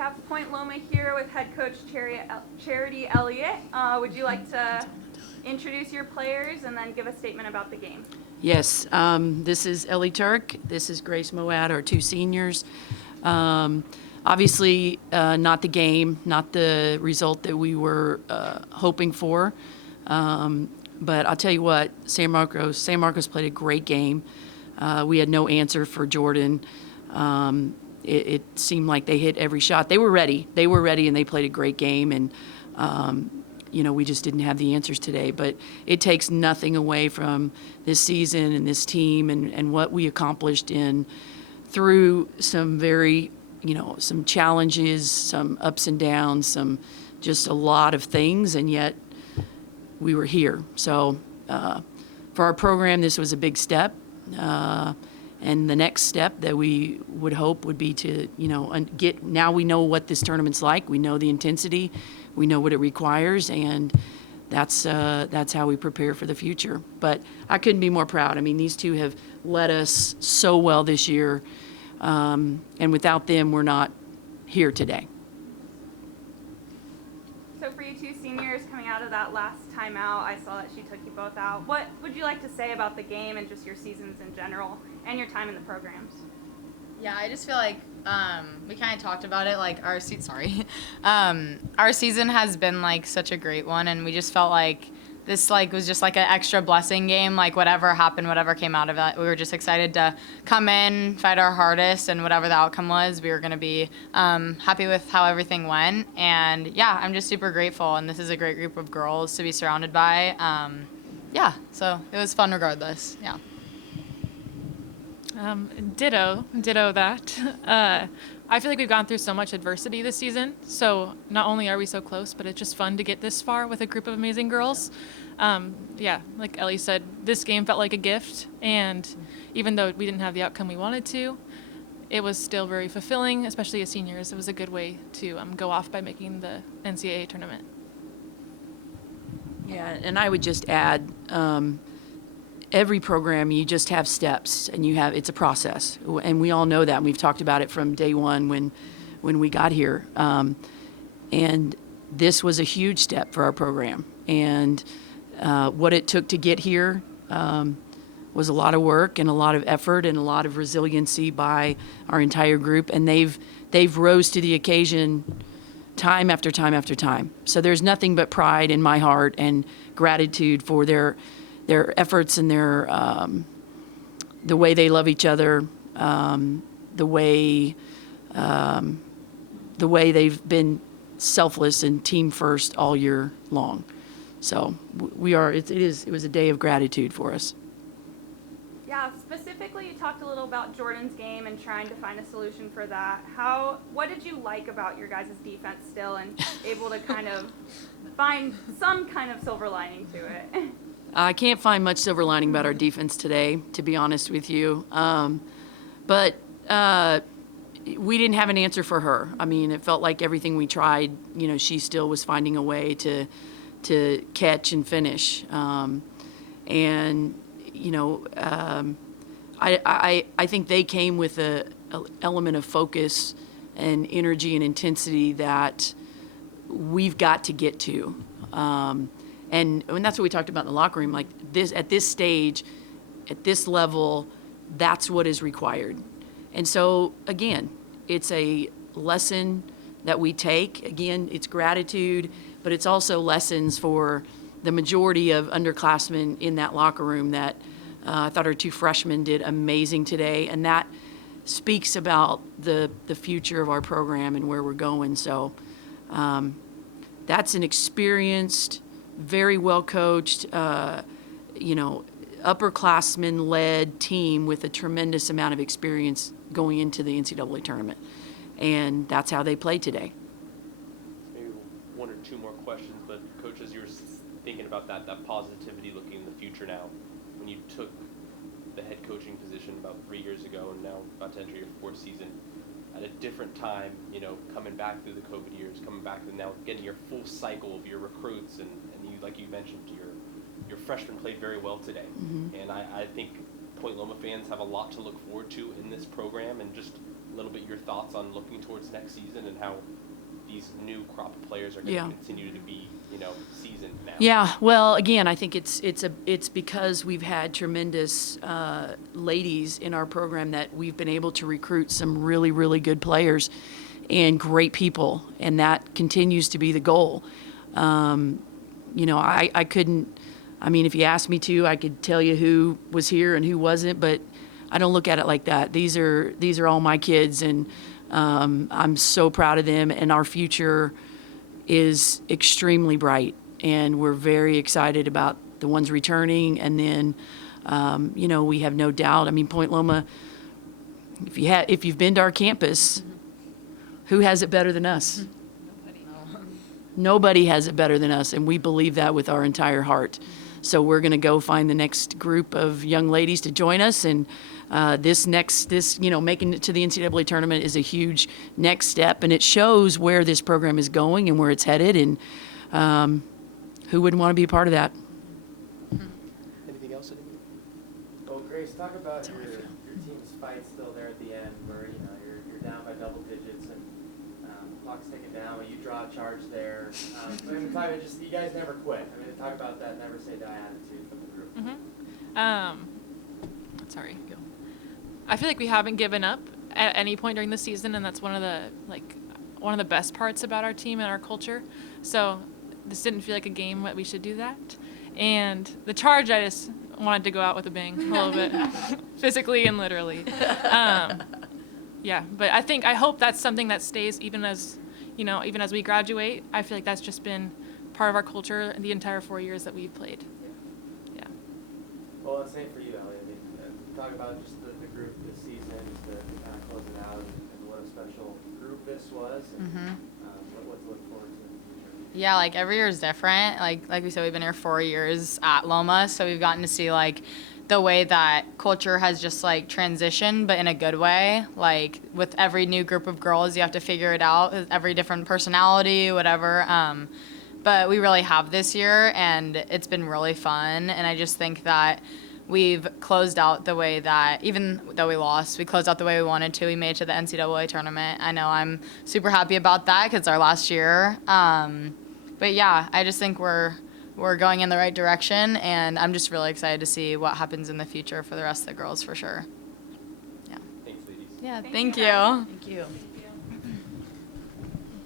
have Point Loma here with head coach Charity Elliott. Would you like to introduce your players and then give a statement about the game? Yes, this is Ellie Turk. This is Grace Moad, our two seniors. Obviously, not the game, not the result that we were hoping for. But I'll tell you what, San Marcos played a great game. We had no answer for Jordan. It seemed like they hit every shot. They were ready. And they played a great game. And, we just didn't have the answers today. But it takes nothing away from this season and this team and what we accomplished through some very, some challenges, some ups and downs, just a lot of things. And yet we were here. So for our program, this was a big step. And the next step that we would hope would be to, now we know what this tournament's like. We know the intensity. We know what it requires. And that's how we prepare for the future. But I couldn't be more proud. I mean, these two have led us so well this year. And without them, we're not here today. So for you two seniors coming out of that last timeout, I saw that she took you both out. What would you like to say about the game and just your seasons in general and your time in the programs? Yeah, I just feel like we kind of talked about it. Like our season has been like such a great one, and we just felt like this was just like an extra blessing game. Like whatever happened, whatever came out of it, we were just excited to come in, fight our hardest, and whatever the outcome was, we were going to be happy with how everything went. And yeah, I'm just super grateful, and this is a great group of girls to be surrounded by. So it was fun regardless. Yeah. Ditto that. I feel like we've gone through so much adversity this season, so not only are we so close, but it's just fun to get this far with a group of amazing girls. Like Ellie said, this game felt like a gift, and even though we didn't have the outcome we wanted to, it was still very fulfilling, especially as seniors. It was a good way to go off by making the NCAA tournament. Yeah, and I would just add, every program, you just have steps, and it's a process, and we all know that. And we've talked about it from day one when we got here, and this was a huge step for our program. And what it took to get here was a lot of work and a lot of effort and a lot of resiliency by our entire group, and they've rose to the occasion time after time after time. So there's nothing but pride in my heart and gratitude for their efforts and the way they love each other, the way they've been selfless and team first all year long. So it was a day of gratitude for us. Yeah, specifically you talked a little about Jordan's game and trying to find a solution for that. What did you like about your guys' defense still and able to kind of find some kind of silver lining to it? I can't find much silver lining about our defense today, to be honest with you. But we didn't have an answer for her. I mean, it felt like everything we tried, she still was finding a way to catch and finish. I think they came with an element of focus and energy and intensity that we've got to get to. And that's what we talked about in the locker room. Like this, at this stage, at this level, that's what is required. And so, again, it's a lesson that we take. Again, it's gratitude, but it's also lessons for the majority of underclassmen in that locker room that I thought our two freshmen did amazing today. And that speaks about the future of our program and where we're going. So that's an experienced, very well coached, upperclassmen-led team with a tremendous amount of experience going into the NCAA tournament. And that's how they played today. Maybe one or two more questions, but Coach, as you were thinking about that positivity looking in the future now, when you took the head coaching position about 3 years ago and now about to enter your fourth season, at a different time, coming back through the COVID years, coming back and now getting your full cycle of your recruits, and you, like you mentioned, your freshmen played very well today. Mm-hmm. And I think Point Loma fans have a lot to look forward to in this program, and just little bit your thoughts on looking towards next season and how these new crop of players are going Yeah. to continue to be, seasoned now? Yeah, well, again, I think it's because we've had tremendous ladies in our program that we've been able to recruit some really, really good players and great people, and that continues to be the goal. I couldn't. I mean, if you asked me to, I could tell you who was here and who wasn't, but I don't look at it like that. These are all my kids, and I'm so proud of them, and our future is extremely bright, and we're very excited about the ones returning. And then, we have no doubt. I mean, Point Loma, if you've been to our campus, who has it better than us? Nobody has it better than us, and we believe that with our entire heart. So we're going to go find the next group of young ladies to join us, and making it to the NCAA tournament is a huge next step, and it shows where this program is going and where it's headed, and who wouldn't want to be a part of that? Anything else? Anybody? Well, Grace, talk about your team's fight still there at the end, where you're down by double digits and clock's ticking down, but you draw a charge there. But I mean, talk about just you guys never quit. I mean, talk about that never say die attitude from the group. Sorry, go. I feel like we haven't given up at any point during the season, and that's one of the best parts about our team and our culture. So this didn't feel like a game that we should do that. And the charge, I just wanted to go out with a bang a little bit, physically and literally. Yeah, but I hope that's something that stays even as we graduate. I feel like that's just been part of our culture the entire 4 years that we've played. Yeah. Well, the same for you, Ellie. I mean, talk about just the group this season, just to kind of close it out, and what a special group this was, and what to look forward to in the future. Yeah, like every year is different. Like we said, we've been here 4 years at Loma, so we've gotten to see like the way that culture has just like transitioned, but in a good way. Like with every new group of girls, you have to figure it out. Every different personality, whatever. But we really have this year, and it's been really fun. And I just think that we've closed out the way that, even though we lost, we closed out the way we wanted to. We made it to the NCAA tournament. I know I'm super happy about that because it's our last year. But yeah, I just think we're going in the right direction, and I'm just really excited to see what happens in the future for the rest of the girls for sure. Yeah. Thanks, ladies. Yeah, Thank thank you, you. guys. Thank you.